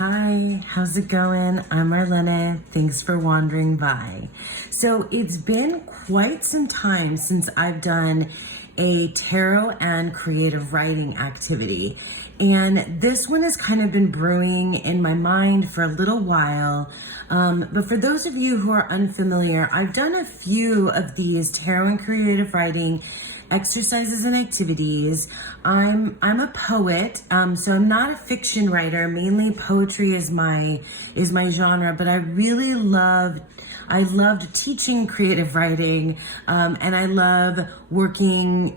Hi, how's it going? I'm Marlene. Thanks for wandering by. So it's been quite some time since I've done a tarot and creative writing activity. And this one has kind of been brewing in my mind for a little while. But for those of you who are unfamiliar, I've done a few of these tarot and creative writing exercises and activities. I'm a poet, so I'm not a fiction writer. Mainly poetry is my genre, but I loved teaching creative writing, and I love working,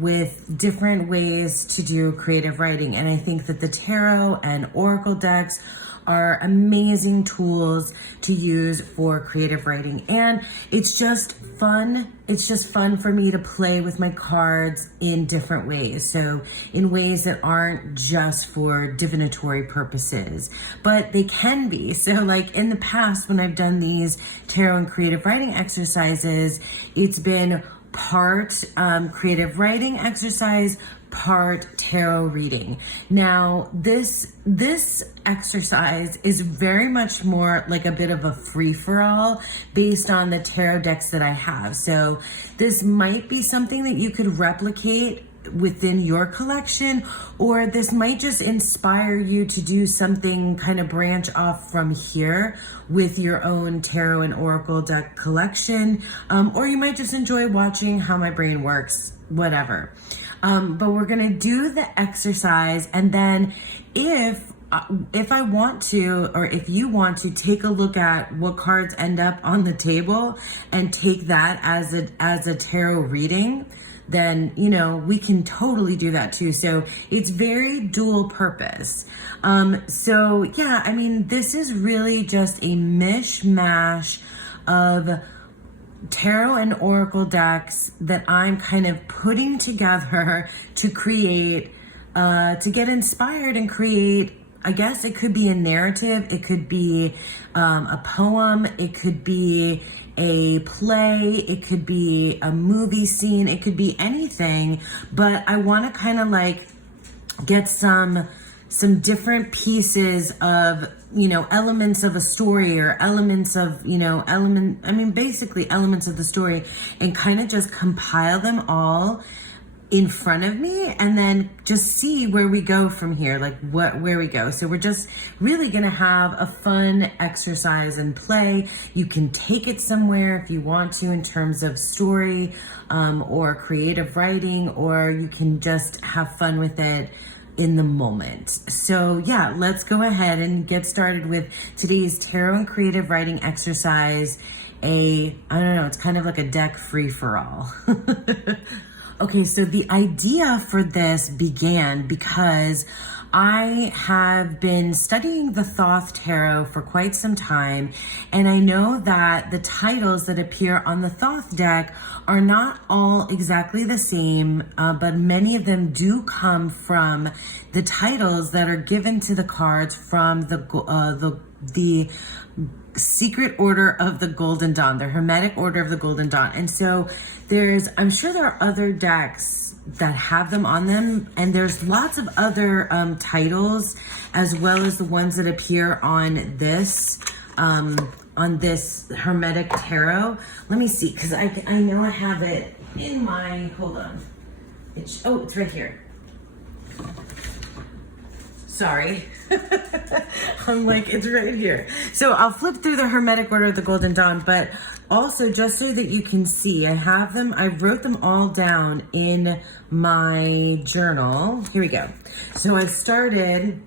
with different ways to do creative writing. And I think that the tarot and oracle decks are amazing tools to use for creative writing. And it's just fun. It's just fun for me to play with my cards in different ways. So in ways that aren't just for divinatory purposes, but they can be. So like in the past, when I've done these tarot and creative writing exercises, it's been part creative writing exercise, part tarot reading. Now, this exercise is very much more like a bit of a free-for-all based on the tarot decks that I have. So this might be something that you could replicate within your collection, or this might just inspire you to do something kind of branch off from here with your own tarot and oracle deck collection, or you might just enjoy watching how my brain works, whatever. But we're gonna do the exercise, and then if I want to, or if you want to, take a look at what cards end up on the table and take that as a tarot reading, then, we can totally do that too. So it's very dual purpose. This is really just a mishmash of tarot and oracle decks that I'm kind of putting together to create, to get inspired and create. I guess it could be a narrative, it could be a poem, it could be a play, it could be a movie scene, it could be anything, but I want to kind of like get some different pieces of, elements of a story, or elements of, basically elements of the story, and kind of just compile them all in front of me, and then just see where we go from here, like where we go. So we're just really gonna have a fun exercise and play. You can take it somewhere if you want to in terms of story or creative writing, or you can just have fun with it in the moment. So yeah, let's go ahead and get started with today's tarot and creative writing exercise. It's kind of like a deck free-for-all. Okay, so the idea for this began because I have been studying the Thoth Tarot for quite some time, and I know that the titles that appear on the Thoth deck are not all exactly the same, but many of them do come from the titles that are given to the cards from the Secret Order of the Golden Dawn, the Hermetic Order of the Golden Dawn. And so I'm sure there are other decks that have them on them, and there's lots of other titles, as well as the ones that appear on this Hermetic Tarot. Let me see, because I know I have it in my, hold on. It's right here. Sorry. I'm like, it's right here. So I'll flip through the Hermetic Order of the Golden Dawn, but also just so that you can see, I wrote them all down in my journal. Here we go. So I started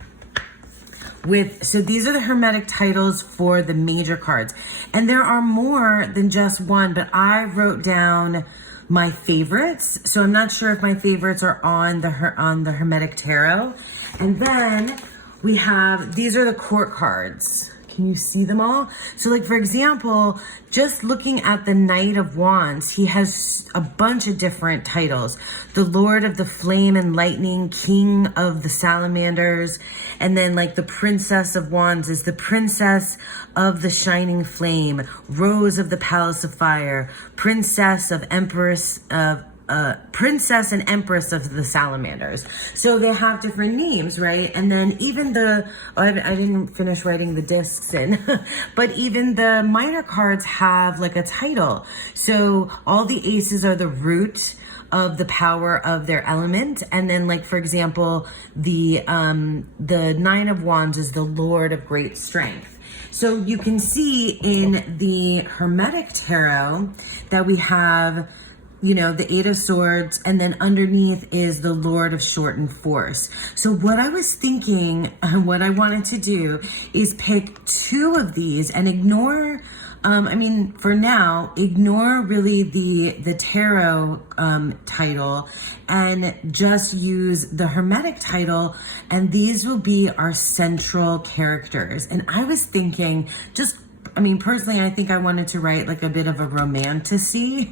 so these are the Hermetic titles for the major cards. And there are more than just one, but I wrote down my favorites. So I'm not sure if my favorites are on the Hermetic Tarot. And then these are the court cards. Can you see them all? So like, for example, just looking at the Knight of Wands, he has a bunch of different titles. The Lord of the Flame and Lightning, King of the Salamanders. And then like the Princess of Wands is the Princess of the Shining Flame, Rose of the Palace of Fire, Princess of Empress of princess and empress of the salamanders. So they have different names, right? And then even I didn't finish writing the discs in, but even the minor cards have like a title. So all the aces are the root of the power of their element. And then, like, for example, the Nine of Wands is the Lord of great strength. So you can see in the Hermetic Tarot that we have, you know, the Eight of Swords, and then underneath is the Lord of Shortened Force. So what I was thinking, what I wanted to do is pick two of these and ignore, for now, ignore really the tarot title and just use the Hermetic title, and these will be our central characters. And I was thinking personally, I think I wanted to write like a bit of a romantasy,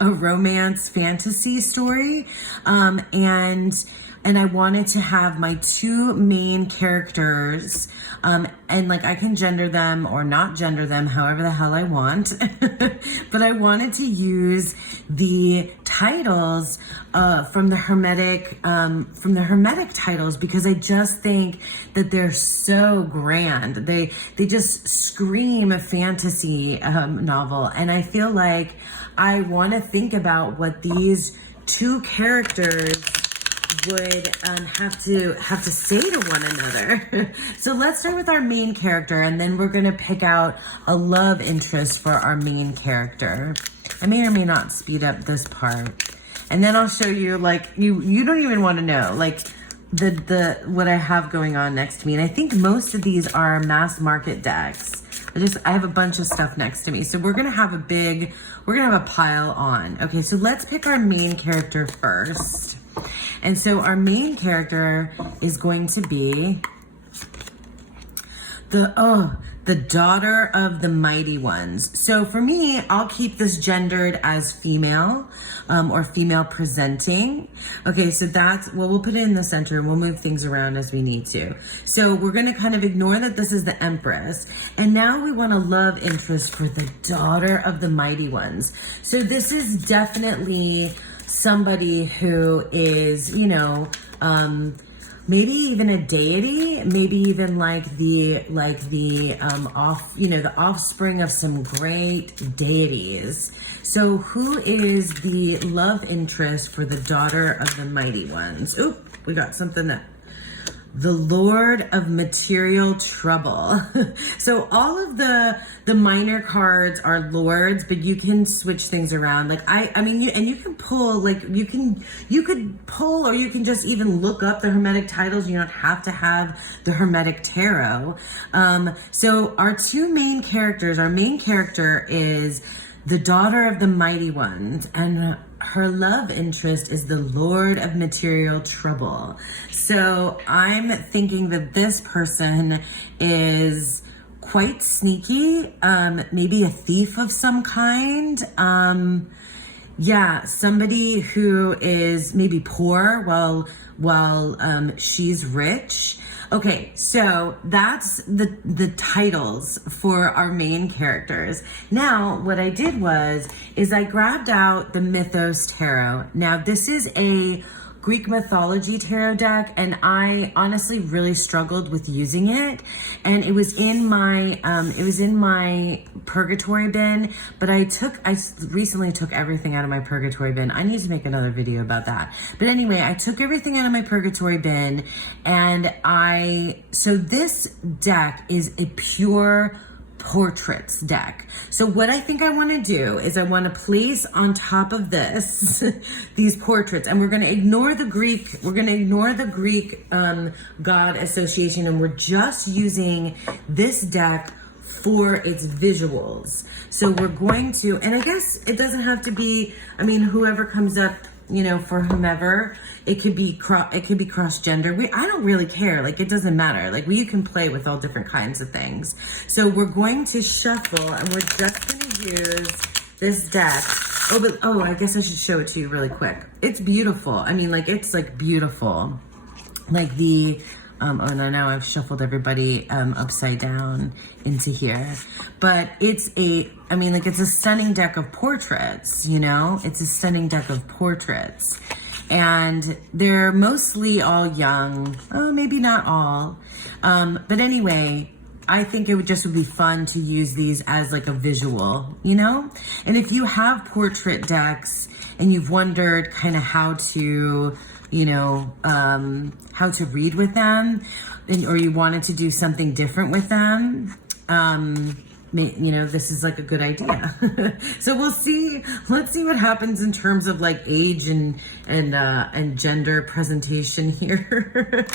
a romance fantasy story. And I wanted to have my two main characters, and like I can gender them or not gender them however the hell I want. But I wanted to use the titles from the Hermetic titles, because I just think that they're so grand. They just scream a fantasy novel, and I feel like I want to think about what these two characters would have to say to one another. So let's start with our main character, and then we're gonna pick out a love interest for our main character. I may or may not speed up this part, and then I'll show you, like, you don't even want to know, like, the what I have going on next to me. And I think most of these are mass market decks. I have a bunch of stuff next to me, so we're gonna have a pile on. Okay, so let's pick our main character first. And so our main character is going to be the daughter of the mighty ones. So for me, I'll keep this gendered as female, or female presenting. Okay, so we'll put it in the center, and we'll move things around as we need to. So we're gonna kind of ignore that this is the Empress. And now we want a love interest for the daughter of the mighty ones. So this is definitely somebody who is, maybe even a deity, maybe even the offspring of some great deities. So who is the love interest for the daughter of the mighty ones? Oop, we got something that. The Lord of Material Trouble. So all of the minor cards are lords, but you can switch things around. Like you can pull, like you could pull, or you can just even look up the Hermetic titles. You don't have to have the Hermetic Tarot. So our two main characters, our main character is the daughter of the mighty ones, and her love interest is the Lord of Material Trouble. So I'm thinking that this person is quite sneaky, maybe a thief of some kind. Somebody who is maybe poor while she's rich. Okay, so that's the titles for our main characters. Now, what I did is I grabbed out the Mythos Tarot. Now, this is a Greek mythology tarot deck, and I honestly really struggled with using it, and it was in my purgatory bin, but I recently took everything out of my purgatory bin. I need to make another video about that. But anyway, I took everything out of my purgatory bin, and so this deck is a pure portraits deck. So what I think I want to do is I want to place on top of this these portraits, and we're going to ignore the Greek. We're going to ignore the Greek god association, and we're just using this deck for its visuals. So we're going to, and I guess it doesn't have to be, whoever comes up, for whomever, it could be cross gender. I don't really care. Like, it doesn't matter. Like, you can play with all different kinds of things. So we're going to shuffle, and we're just going to use this deck. I guess I should show it to you really quick. It's beautiful. It's like beautiful. Like and I know I've shuffled everybody upside down into here, but it's it's a stunning deck of portraits, you know? It's a stunning deck of portraits. And they're mostly all young, maybe not all. But anyway, I think it would be fun to use these as like a visual, you know? And if you have portrait decks and you've wondered kind of how to, how to read with them, or you wanted to do something different with them, this is like a good idea. So we'll see. Let's see what happens in terms of like age and gender presentation here.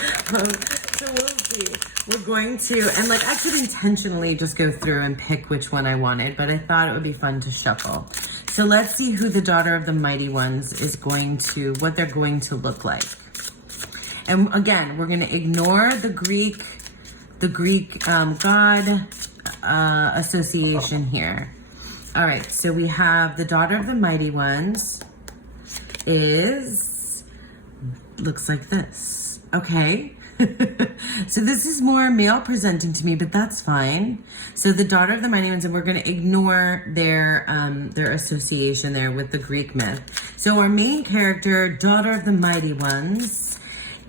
So we'll see. We're going to, and like I could intentionally just go through and pick which one I wanted, but I thought it would be fun to shuffle. So let's see who the Daughter of the Mighty Ones is what they're going to look like. And again, we're going to ignore the Greek god association here. All right, so we have the Daughter of the Mighty Ones looks like this. Okay. So this is more male presenting to me, but that's fine. So the Daughter of the Mighty Ones, and we're going to ignore their association there with the Greek myth. So our main character, Daughter of the Mighty Ones,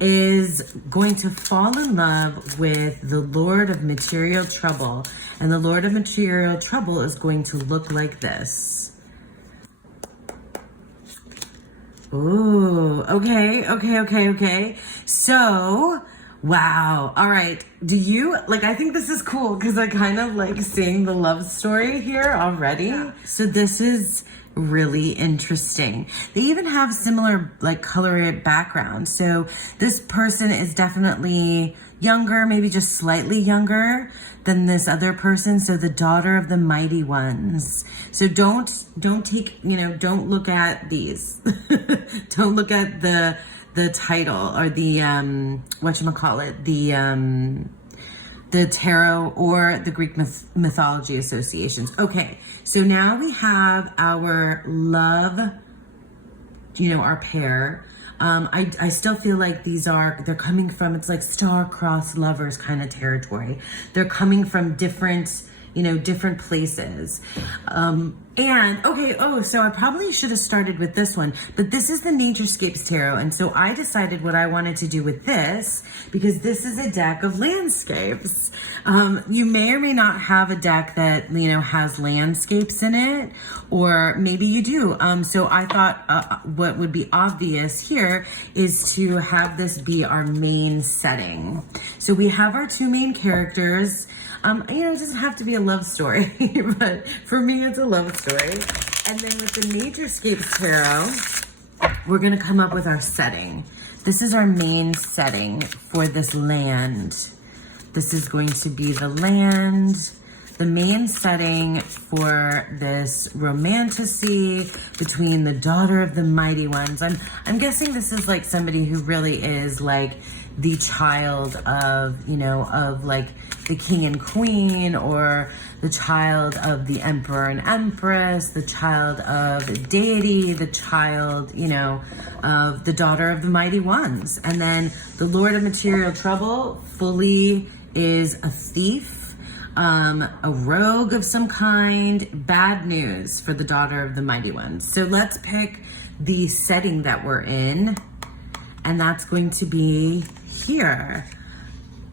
is going to fall in love with the Lord of Material Trouble. And the Lord of Material Trouble is going to look like this. Ooh, okay. So, wow. All right. I think this is cool because I kind of like seeing the love story here already. Yeah. So this is really interesting. They even have similar like color backgrounds. So this person is definitely younger, maybe just slightly younger than this other person. So the Daughter of the Mighty Ones. So don't look at these. Don't look at the title or the the tarot or the Greek mythology associations. Okay, so now we have our love, our pair. I still feel like they're coming from, it's like star-crossed lovers kind of territory. They're coming from different places. So I probably should have started with this one, but this is the Naturescapes Tarot. And so I decided what I wanted to do with this, because this is a deck of landscapes. You may or may not have a deck that, has landscapes in it, or maybe you do. So I thought what would be obvious here is to have this be our main setting. So we have our two main characters. It doesn't have to be a love story, but for me, it's a love story. And then with the Naturescapes Tarot, we're going to come up with our setting. This is our main setting for this land. This is going to be the land, the main setting for this romantasy between the Daughter of the Mighty Ones. I'm guessing this is like somebody who really is like the child of, of like the king and queen, or the child of the emperor and empress, the child of deity, the child, of the Daughter of the Mighty Ones. And then the Lord of Material Trouble fully is a thief, a rogue of some kind. Bad news for the Daughter of the Mighty Ones. So let's pick the setting that we're in, and that's going to be here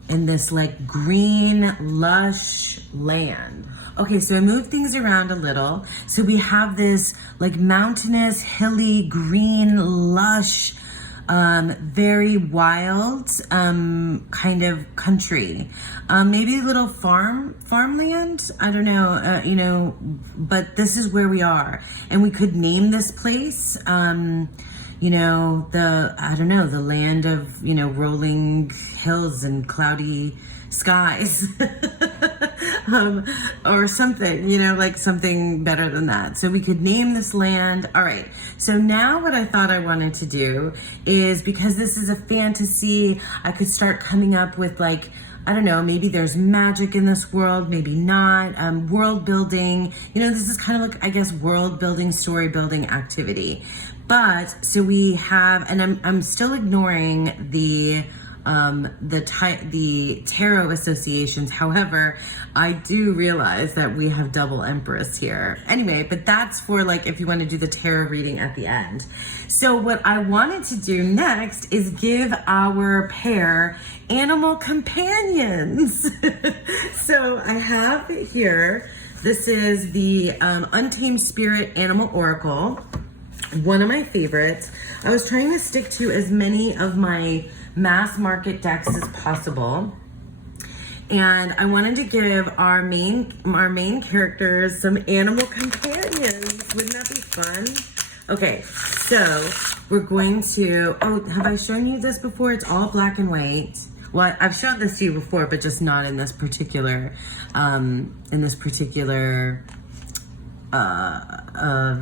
in this like green, lush land. Okay, so I moved things around a little. So we have this like mountainous, hilly, green, lush, very wild kind of country. Maybe a little farmland. I don't know, but this is where we are. And we could name this place, the land of, rolling hills and cloudy skies, or something, like something better than that. So we could name this land. All right. So now what I thought I wanted to do is, because this is a fantasy, I could start coming up with like, I don't know, maybe there's magic in this world, maybe not. World building, this is kind of like, I guess, world building, story building activity. But so we have, and I'm still ignoring the the tarot associations. However, I do realize that we have double Empress here. Anyway, but that's for like if you want to do the tarot reading at the end. So what I wanted to do next is give our pair animal companions. So I have here, this is the Untamed Spirit Animal Oracle, one of my favorites. I was trying to stick to as many of my mass market decks as possible, and I wanted to give our main characters some animal companions. Wouldn't that be fun? Okay, so we're going to, oh, have I shown you this before? It's all black and white. Well, I've shown this to you before, but just not in this particular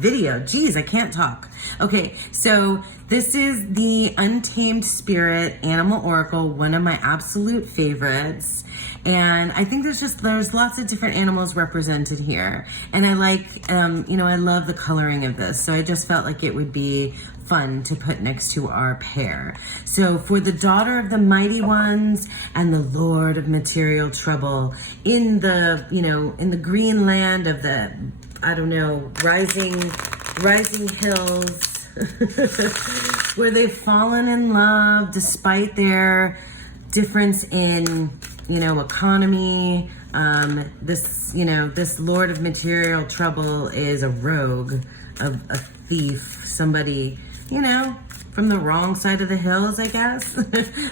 video. Geez, I can't talk. Okay, so this is the Untamed Spirit Animal Oracle, one of my absolute favorites. And I think there's lots of different animals represented here. And I like, I love the coloring of this. So I just felt like it would be fun to put next to our pair. So for the Daughter of the Mighty Ones and the Lord of Material Trouble, in the green land of the, I don't know, rising hills, where they've fallen in love despite their difference in, economy. This Lord of Material Trouble is a rogue, a thief, somebody, from the wrong side of the hills, I guess.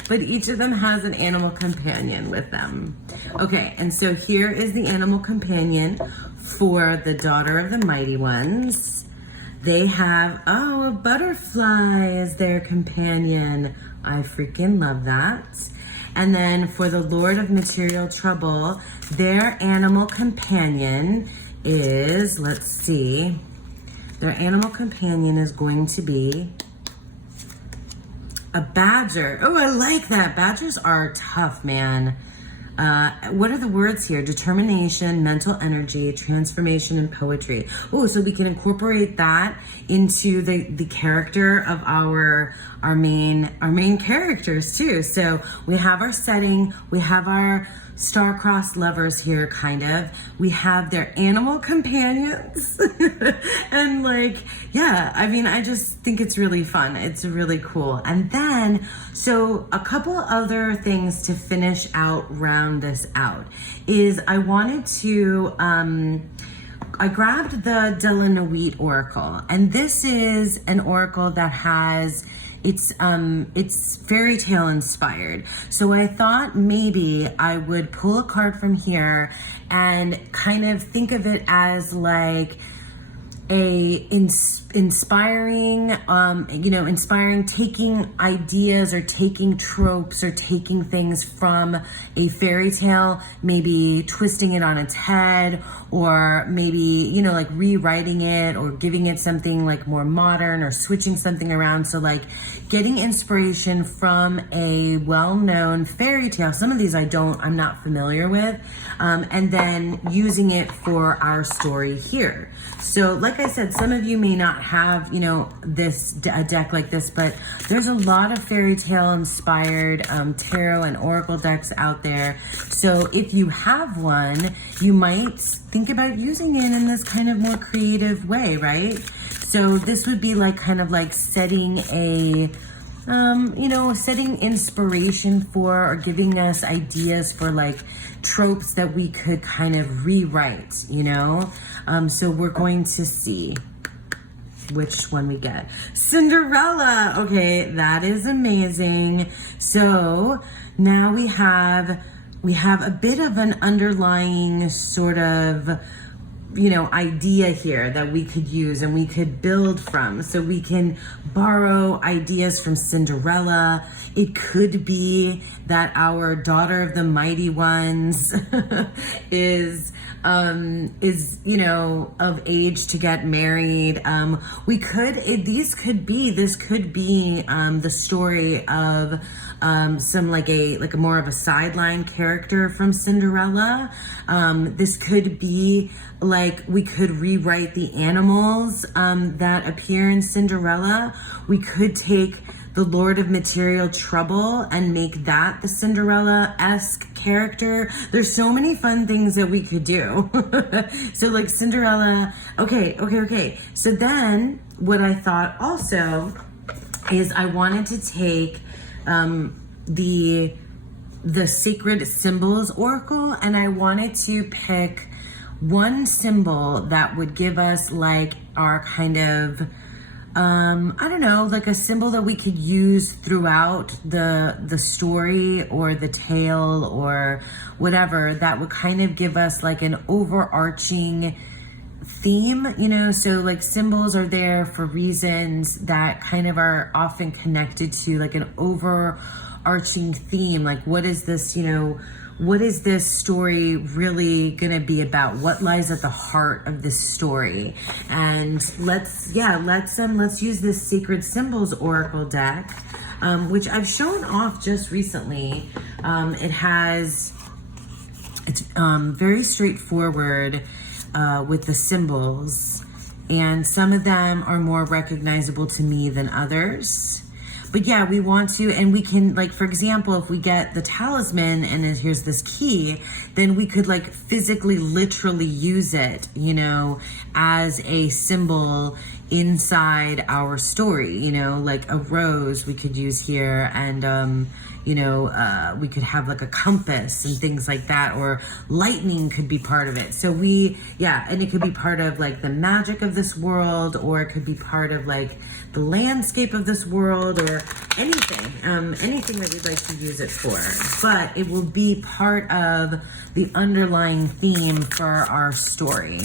But each of them has an animal companion with them. Okay, and so here is the animal companion for the Daughter of the Mighty Ones. They have, a butterfly as their companion. I freaking love that. And then for the Lord of Material Trouble, their animal companion is, let's see, their animal companion is going to be a badger. Oh, I like that. Badgers are tough, man. What are the words here? Determination, mental energy, transformation, and poetry. Oh, so we can incorporate that into the character of our main characters too. So we have our setting, we have our star-crossed lovers here, kind of. We have their animal companions. And I just think it's really fun. It's really cool. And then, so a couple other things to finish round this out is I wanted to, I grabbed the Delanoite Oracle, and this is an oracle that has, it's fairy tale inspired. So I thought maybe I would pull a card from here and kind of think of it as like inspiring, taking ideas or taking tropes or taking things from a fairy tale, maybe twisting it on its head, or maybe, rewriting it or giving it something like more modern or switching something around. So like getting inspiration from a well-known fairy tale. Some of these I'm not familiar with, and then using it for our story here. So like I said, some of you may not have, a deck like this, but there's a lot of fairy tale inspired tarot and oracle decks out there. So if you have one, you might think about using it in this kind of more creative way, right? So this would be setting setting inspiration for, or giving us ideas for tropes that we could kind of rewrite, so we're going to see which one we get. Cinderella. Okay, that is amazing. So now we have a bit of an underlying sort of idea here that we could use and we could build from. So we can borrow ideas from Cinderella. It could be that our Daughter of the Mighty Ones is of age to get married. This could be the story of some like a more of a sideline character from Cinderella. This could be we could rewrite the animals that appear in Cinderella. We could take the Lord of Material Trouble and make that the Cinderella-esque character. There's so many fun things that we could do. So like Cinderella, okay. So then what I thought also is I wanted to take the Sacred Symbols Oracle, and I wanted to pick one symbol that would give us like our kind of, I don't know, like a symbol that we could use throughout the story or the tale or whatever, that would kind of give us like an overarching theme, you know. So like symbols are there for reasons that kind of are often connected to like an overarching theme. Like, what is this, you know, what is this story really gonna be about? What lies at the heart of this story? And let's use this Sacred Symbols Oracle deck, which I've shown off just recently. It's very straightforward with the symbols, and some of them are more recognizable to me than others. But yeah, we want to, and we can, like, for example, if we get the talisman and then here's this key, then we could like physically, literally use it, you know, as a symbol inside our story, you know, like a rose we could use here, and you know, we could have like a compass and things like that, or lightning could be part of it. So and it could be part of like the magic of this world, or it could be part of like the landscape of this world, or anything that we'd like to use it for. But it will be part of the underlying theme for our story.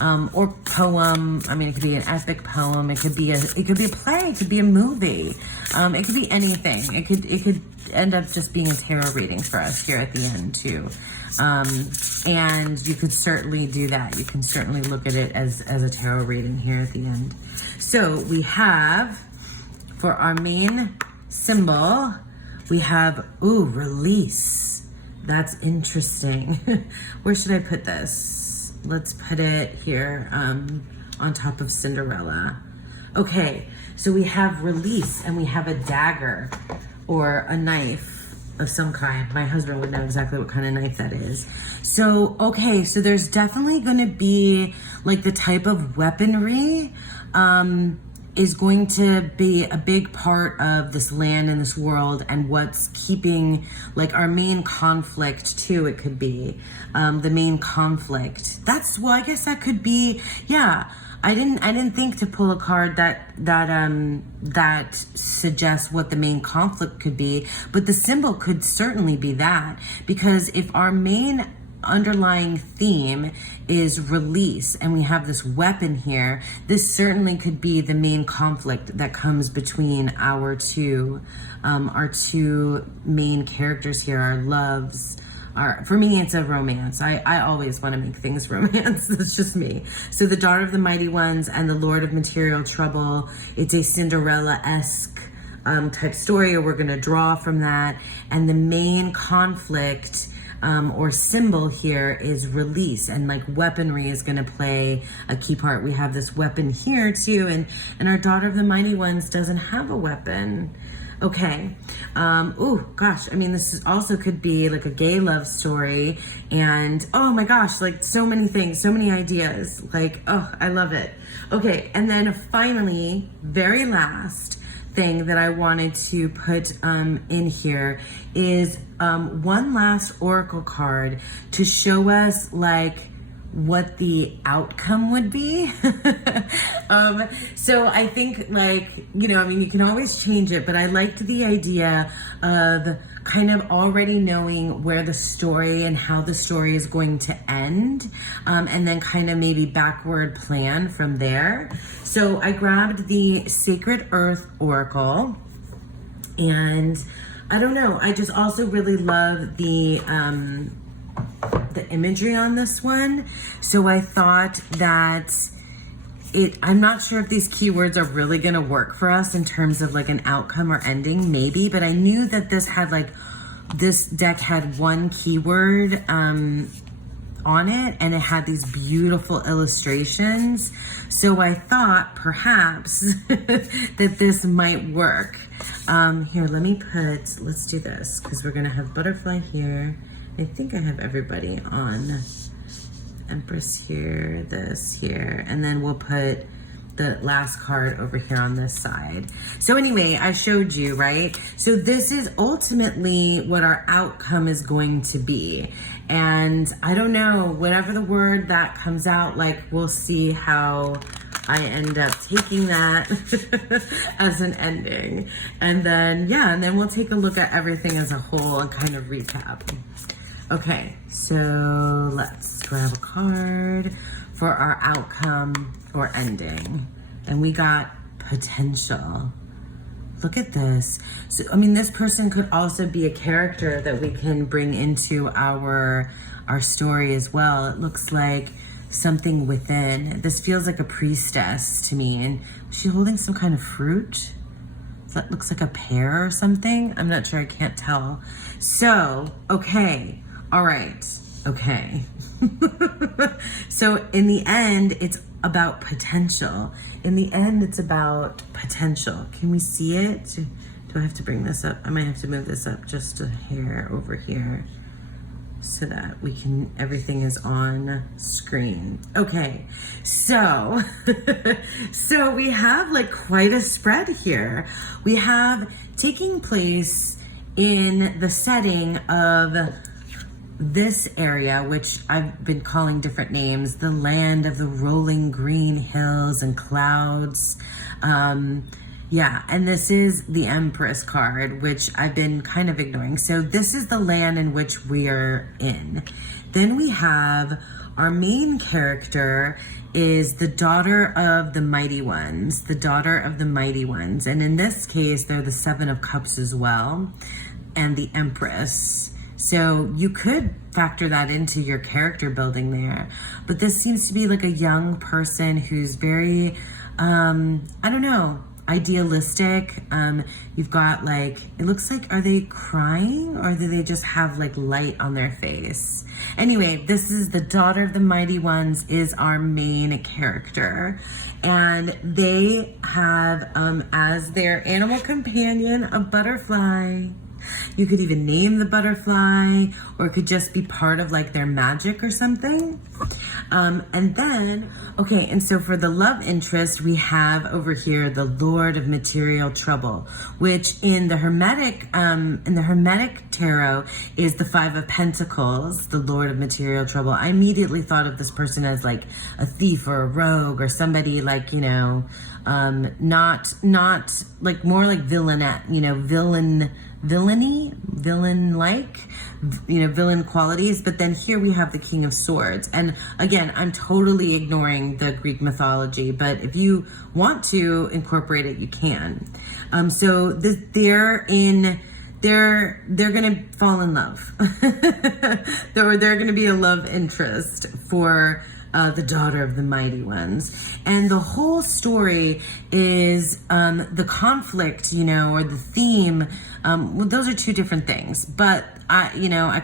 Or poem. I mean, it could be an epic poem. It could be a play. It could be a movie. It could be anything. It could end up just being a tarot reading for us here at the end too. And you could certainly do that. You can certainly look at it as a tarot reading here at the end. So we have, for our main symbol, we have, release. That's interesting. Where should I put this? Let's put it here on top of Cinderella. Okay, so we have release, and we have a dagger or a knife of some kind. My husband would know exactly what kind of knife that is. So, okay, so there's definitely going to be like the type of weaponry is going to be a big part of this land and this world, and what's keeping like our main conflict too. It could be the main conflict. I guess that could be, yeah. I didn't think to pull a card that suggests what the main conflict could be, but the symbol could certainly be that, because if our main underlying theme is release and we have this weapon here, this certainly could be the main conflict that comes between our two main characters here, our loves. For me, it's a romance. I always want to make things romance. That's just me. So the Daughter of the Mighty Ones and the Lord of Material Trouble, it's a Cinderella-esque type story, or we're going to draw from that. And the main conflict or symbol here is release, and like weaponry is going to play a key part. We have this weapon here too, and our Daughter of the Mighty Ones doesn't have a weapon. Okay. Oh gosh. I mean, also could be like a gay love story, and oh my gosh, like so many things, so many ideas. Like, oh, I love it. Okay. And then finally, very last thing that I wanted to put in here is one last oracle card to show us like what the outcome would be. So I think, like, you know, I mean, you can always change it, but I liked the idea of kind of already knowing where the story and how the story is going to end, and then kind of maybe backward plan from there. So I grabbed the Sacred Earth Oracle, and I don't know, I just also really love the imagery on this one. So I thought that I'm not sure if these keywords are really going to work for us in terms of like an outcome or ending, maybe, but I knew that this deck had one keyword on it, and it had these beautiful illustrations. So I thought perhaps that this might work. Here, let's do this, because we're gonna have butterfly here. I think I have everybody on. Empress here, this here, and then we'll put the last card over here on this side. So anyway, I showed you, right? So this is ultimately what our outcome is going to be. And I don't know, whatever the word that comes out, like, we'll see how I end up taking that as an ending. And then, yeah, and then we'll take a look at everything as a whole and kind of recap. Okay, so let's grab a card for our outcome or ending. And we got potential. Look at this. So, I mean, this person could also be a character that we can bring into our story as well. It looks like something within. This feels like a priestess to me. And is she holding some kind of fruit? That looks like a pear or something. I'm not sure, I can't tell. So, okay, all right, okay. So in the end, it's about potential. In the end, it's about potential. Can we see it? Do I have to bring this up? I might have to move this up just a hair over here so that everything is on screen. Okay, so, so we have like quite a spread here. We have taking place in the setting of this area, which I've been calling different names, the land of the rolling green hills and clouds. Yeah, and this is the Empress card, which I've been kind of ignoring. So this is the land in which we are in. Then we have our main character is the daughter of the mighty ones, the daughter of the mighty ones. And in this case, they're the Seven of Cups as well, and the Empress. So you could factor that into your character building there. But this seems to be like a young person who's very, I don't know, idealistic. You've got like, it looks like, are they crying or do they just have like light on their face? Anyway, this is the daughter of the mighty ones is our main character. And they have as their animal companion a butterfly. You could even name the butterfly, or it could just be part of like their magic or something. And then, okay, and so for the love interest, we have over here the Lord of Material Trouble, which in the Hermetic Tarot is the Five of Pentacles, the Lord of Material Trouble. I immediately thought of this person as like a thief or a rogue or somebody like, you know, not like more like villainette, you know, villain-like, you know, villain qualities. But then here we have the King of Swords. And again, I'm totally ignoring the Greek mythology, but if you want to incorporate it, you can. So they're gonna fall in love. They're gonna be a love interest for the daughter of the mighty ones. And the whole story is the conflict, you know, or the theme. Well, those are two different things, but I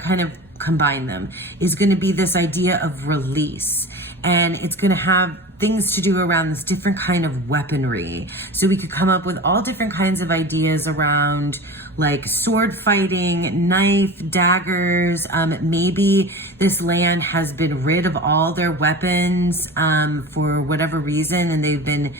kind of combine them, is going to be this idea of release. And it's going to have things to do around this different kind of weaponry. So we could come up with all different kinds of ideas around like sword fighting, knife, daggers. Maybe this land has been rid of all their weapons for whatever reason, and they've been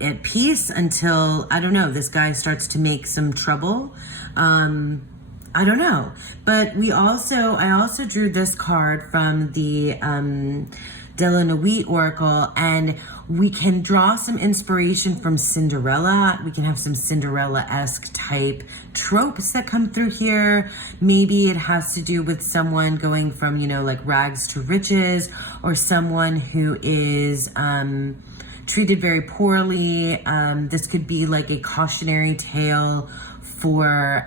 at peace until, I don't know, this guy starts to make some trouble. I don't know. But I also drew this card from the Nuit Oracle, and we can draw some inspiration from Cinderella. We can have some Cinderella-esque type tropes that come through here. Maybe it has to do with someone going from, you know, like rags to riches, or someone who is treated very poorly. This could be like a cautionary tale for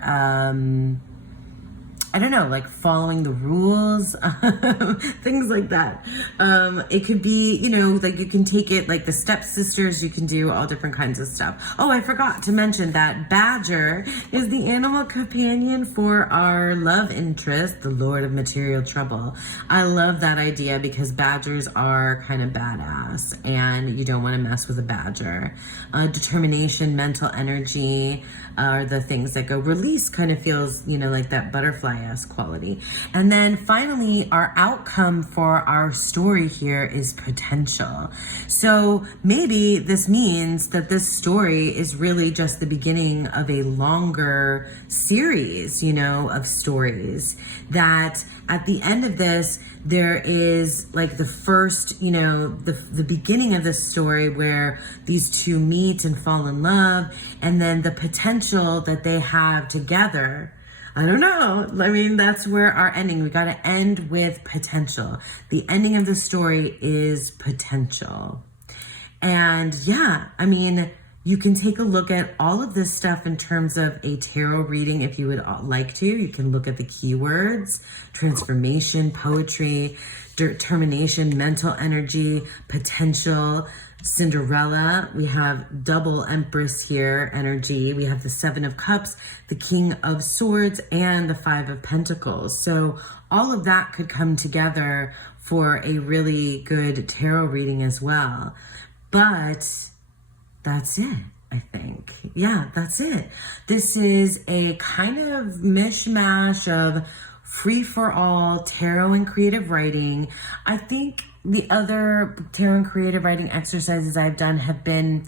I don't know, like following the rules, things like that. It could be, you know, like you can take it like the stepsisters, you can do all different kinds of stuff. Oh, I forgot to mention that Badger is the animal companion for our love interest, the Lord of Material Trouble. I love that idea because badgers are kind of badass and you don't want to mess with a badger. Determination, mental energy are the things that go. Release kind of feels, you know, like that butterfly-esque quality. And then finally, our outcome for our story here is potential. So maybe this means that this story is really just the beginning of a longer series, you know, of stories that at the end of this, there is like the first, you know, the beginning of this story where these two meet and fall in love, and then the potential that they have together. I don't know. I mean, that's where our ending, we got to end with potential. The ending of the story is potential. And yeah, I mean, you can take a look at all of this stuff in terms of a tarot reading if you would like to. You can look at the keywords: transformation, poetry, determination, mental energy, potential, Cinderella. We have double Empress here, energy. We have the Seven of Cups, the King of Swords, and the Five of Pentacles. So all of that could come together for a really good tarot reading as well. But that's it, I think. Yeah, that's it. This is a kind of mishmash of free-for-all tarot and creative writing. I think the other tarot and creative writing exercises I've done have been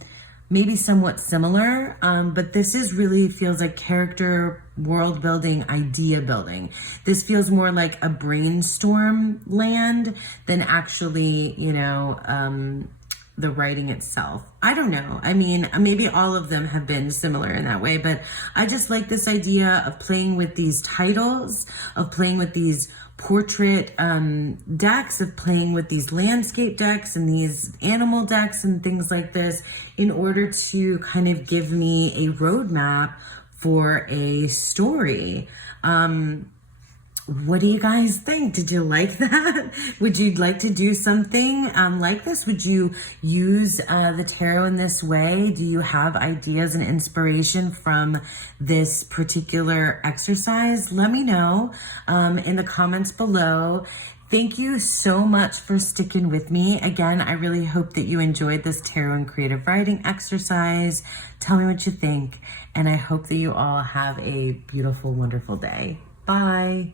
maybe somewhat similar, but this is really feels like character world building, idea building. This feels more like a brainstorm land than actually, you know, the writing itself. I don't know. I mean, maybe all of them have been similar in that way, but I just like this idea of playing with these titles, of playing with these portrait decks, of playing with these landscape decks and these animal decks and things like this in order to kind of give me a roadmap for a story. What do you guys think? Did you like that? Would you like to do something like this? Would you use the tarot in this way? Do you have ideas and inspiration from this particular exercise? Let me know in the comments below. Thank you so much for sticking with me. Again, I really hope that you enjoyed this tarot and creative writing exercise. Tell me what you think, and I hope that you all have a beautiful, wonderful day. Bye.